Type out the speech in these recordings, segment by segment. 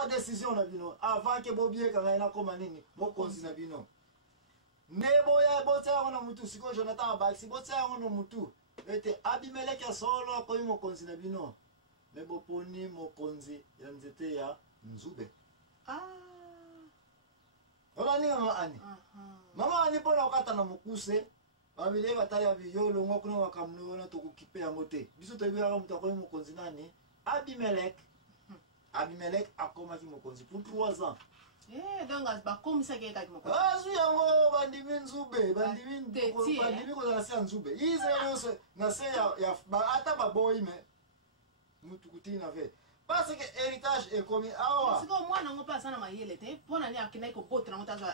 bozwa décision na bino avant que bobieka ngai nakoma nini mokonzi na bino ne boya botia yango na mutu sikoyo Jonathan abakisi botia yango na mutu ete Abimeleki ya solo akomi mokonzi na bino me boponi mokonzi ya nzete ya nzube. Olani mama ani mama ani mpona okata na mokuse babile batali ya biyolo ngo kuna wakamnona tokukipe yango te biso toyebaka mutu akomi mokonzi nani Abimeleki. Abimeleki akomaki mokonzi pour 3 ans. Donc bakomisa ke kaki mokonzi. Azu yango bandimi nzube, bandimi kozala se nzube. Israel yose na se ya ata baboyi me mutu kutina ve. Parce que héritage est commis awa. Siko mwana ngo pasa na mayele te pona ni akina ko botra ngo tazo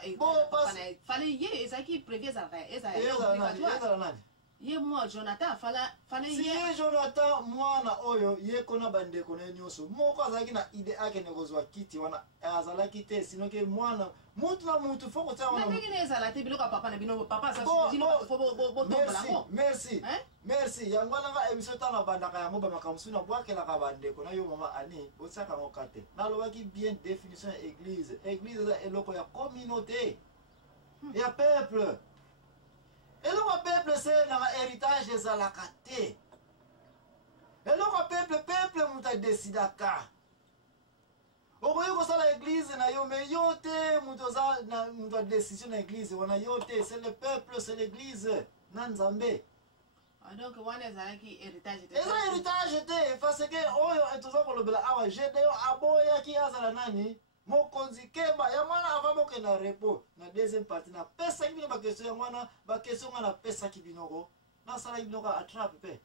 fallait ye ezaki prévier ça obligatoire. Nani? Ye moi Jonathan fallait ye. Si Jonathan mwana oyo ye kona bandeko na nyoso moko azaki na ide ake nekozwa kiti wana azala kite sino ke mwana mutu na mutu foko ta wana. Mais ngine ezala te biloko papa na bino papa sa sino fo bo tombola. Merci. Merci. Yangwana nga emission ta na bandaka yango ba makamsu na bwakela ka bandeko na yo mama ani osaka ngokate. Na lobaki bien définition ya église. Église za eloko ya communauté. Ya peuple. Et le peuple c'est un héritage des alakate. Et le peuple m'a décidé ka. Okoyo ko sala église na yo me yote mutoza na muto décision na église wana yote c'est le peuple c'est l'église na Nzambe. Donc wana ezalaki héritage te. Eza héritage te parce que oyo etoza ko lobela awa Gédéon aboya ki azala nani mokonzi keba ya mwana avamo na repos na deuxième partie na pesa kibino ba question ya mwana ba question na pesa kibinoko na sala kibinoko attrape pe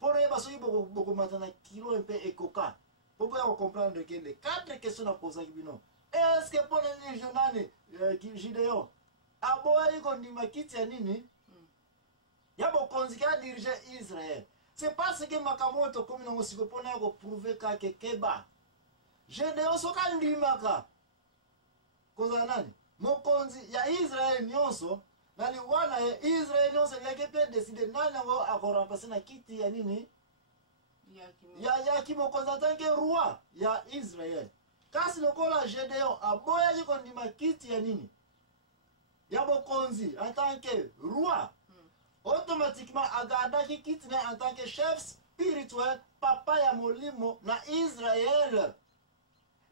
pour yeba soki boko matana kilo mpe ekoka pour ya comprendre que les 4 questions na poser kibino est-ce que pour les journal Gideon aboya iko ndima kiti ya nini ya mokonzi ka diriger Israël c'est parce que makamoto comme na osiko pona ko prouver ka keba Gédéon soka ndimaka koza nani mokonzi ya Israel nyonso nali wana ya Israel nyonso yake pe décider nani ngo akoremplacer na kiti ya nini ya kimokonzi en tant que roi ya Israel kasi lokola Gédéon aboya yiko ndima kiti ya nini ya mokonzi en tant que roi automatiquement agadaki kiti na en tant que chef spirituel papa ya molimo na Israel.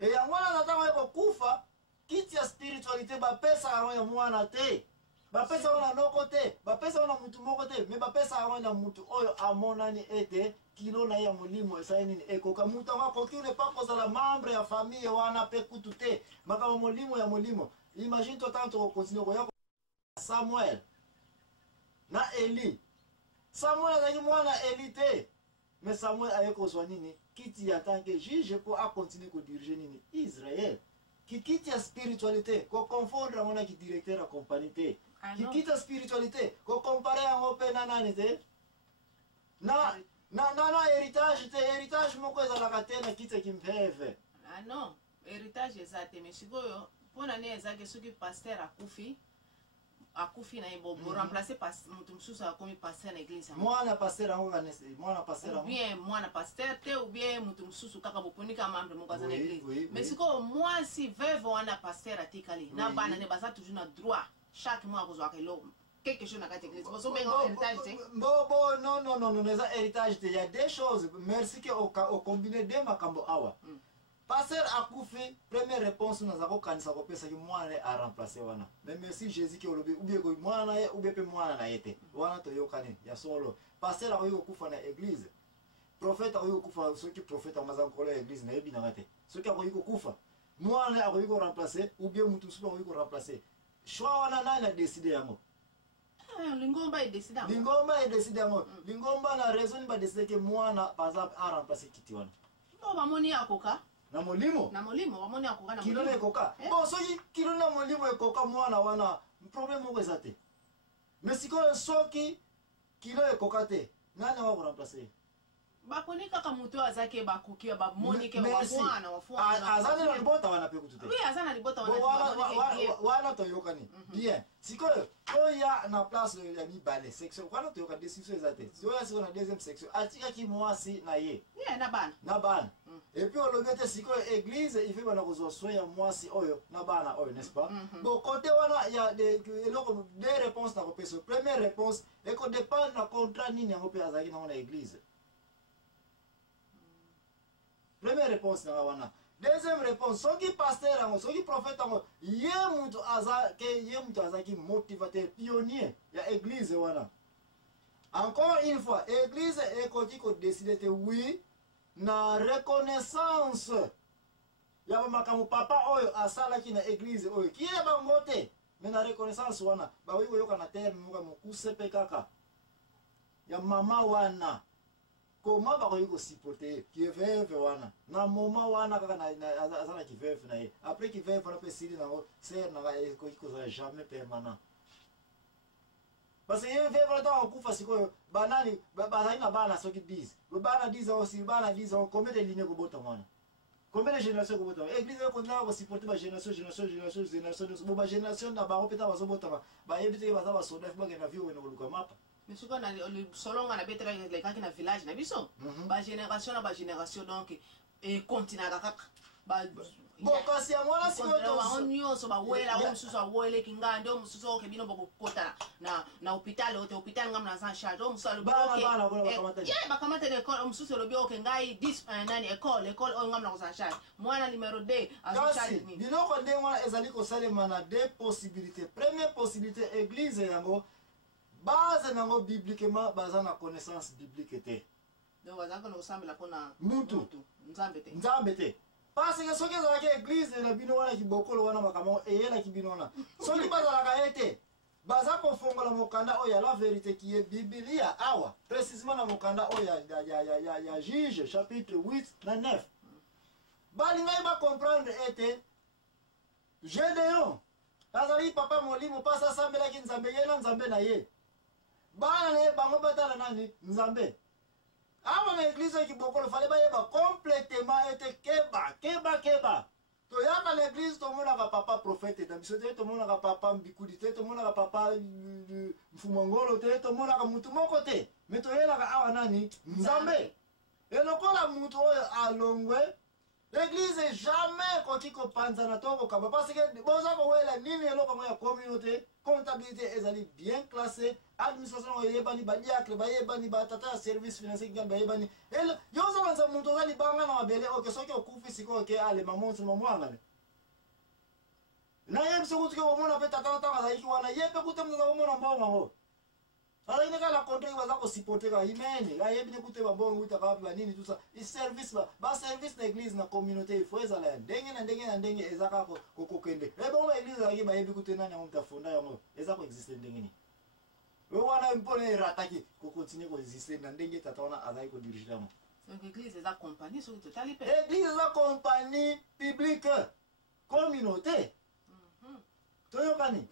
Et ya mwana nataka yako kufa kiti ya spiritualité ba pesa ya mwana te ba pesa wana noko te ba pesa wana mutu moko te me ba pesa wana mutu oyo amonani ete kilo na ya molimo esa nini ekoka mutu wako kile pako za la membre ya famille wana pe kutu te maka molimo ya molimo. Imagine toi tant to continue ko yako Samuel na Eli. Samuel azaki mwana Eli te mais Samuel ayeko zwa nini kiti en tant que juge pour continuer à diriger nini Israël qui quitte la spiritualité ko confondre mona qui directeur à compagnie qui quitte la spiritualité ko comparer en open nani te na héritage moko ezalaka te na kiti kimpeve. Ah non héritage ezate mais sikoyo pona ne ezake soki pasteur akufi na ibo remplacer mutu mususu akomi pasteur na église. Mwana pasteur ango kanese mwana pasteur ango bien mwana pasteur te ou bien mutu mususu kaka boponika membre moko za na église. Mais siko moi si veuve wana pasteur atikali na bana ne baza toujours na droit chaque mois kozwa kelo quelque chose na kati église. Boso benga héritage te. Non les héritage te il y a des choses merci que au combiner deux makambo awa. Pasteur akufi première réponse na zako kanisa ko pesa ki mwana a remplacer wana mais merci Jésus qui olobi ou bien ko mwana ye ou bien pe mwana na yete wana to yokane ya solo pasteur ayo kufa na église prophète ayo kufa soki prophète amaza ko la église na yebi na ngate soki ayo kufa mwana ayo ko remplacer ou bien mutu supa ayo ko remplacer choix wana nani a décider yango Lingomba est décidé yango Lingomba na raison ba décider que mwana par exemple a remplacer kiti wana no ba moni akoka na molimo wamoni akoka na molimo kilo ekoka bon soki kilo na molimo ekoka mwana wana problème moko ezate mais sikoyo soki kilo ekoka te nani wa ko remplacer baponi kaka mutu azake bakoki bamonike wafwana azali na libota wana pe kutu te oui azana libota wana toyokani bien sikoyo toya na place ya mibale section wana toyoka discussion eza te toya siko na deuxième section atikaki mwasi na ye na bana et puis olobi ete sikoyo église ife bana kozwa soin ya mwasi oyo na bana oyo n'est-ce pas bon côté wana ya eloko deux réponses na kopesa première réponse ekodépendre na contrat nini yango mpe azalaki nango na église. Première réponse na wana. Deuxième réponse, soki pasteur yango, soki prophète yango, ye mutu azaki motivateur, pionnier ya église wana. Encore une fois, église ekoki ko décider te oui na reconnaissance ya makambo papa oyo asalaki na église oyo. Ki ye bango te, mais na reconnaissance wana, ba wi koyoka na terme muka mokuse pe kaka. Ya mama wana. Comment bakoki kosupporte kiveve wana na moma wana kaka aza na kiveve na ye après kiveve wana mpe sili nango ser nanga ekoki kozala jamais permanent parce que ye veve wana ntango akufa sikoyo banani bazali na bana soki 10 bana 10 ans aussi bana 10 ans combien de ligne kobota wana combien de génération kobota wana église ekondaka kosupporte bagénération bo bagénération na bango mpe ntango bazobotama bayebi te baza basoda fi bakenda vi okende koluka mapa. Mais ce qu'on a selon on a betre les gars qui na village na biso ba génération donc et continue kaka ba bon kasi ya mwana siko to nyonso ba wela o mususu awele kinga ndio mususu o kebino boko kota na hôpital ngam na san charge o mususu lo ba ye bakamata de école mususu lo bio kengai 10 nani école o ngam na san charge mwana numéro 2 a charge ni biloko nde mwana ezali kosalema na deux possibilités. Première possibilité église yango base nango bibliquement baza na connaissance biblique te donc bazaka no sambela pona mutu nzambe te parce que soki ezalaki église na bino wana kibokolo wana makambo eyelaki bino wana soki bazalaka ete baza kofongola mokanda oyo ya la vérité qui est biblia awa précisément na mokanda oyo ya Juge chapitre 8 na 9 balingai bacomprendre ete Gédéon azali papa molimo mpasi asambelaki nzambe ye na nzambe na ye bana na ye bango batala nani nzambe awa na église ya kibokolo fale bayeba complètement ete keba toyaka na église tomonaka papa prophète na biso te tomonaka papa mbikudi te tomonaka papa mfumongolo te tomonaka mutu moko te me toyelaka awa nani nzambe elokola mutu oyo alongwe l'église jamais koki kopanzana to kokamba parce que boza kowela nini eloko ngo ya communauté comptabilité ezali bien classé administration oyebani badiacre bayebani batata ya service financier kinga bayebani yozo banza mutu ozali banga na mabele oke soki okufi sikoyo ke alema monsi mamwangane na ye biso kutuki komona mpe tata ntango azalaki wana ye mpe kute mutu aza komona mbongo yango azalaki neka na contre baza kosupporte kaka imene ayebi ne kute bambongo utaka wapi banini tout ça service baservice na église na communauté il faut ezala ya ndenge na ndenge eza kaka kokokende bongo baéglise ezalaki bayebi kute nani yango mutu afunda yango eza koexiste ndenge nini oyo wana mpona erataki kokontinue koexiste na ndenge tata wana azalaki kodirige yango. Donc église eza compagnie soki totali mpe église eza compagnie publique communauté toyokani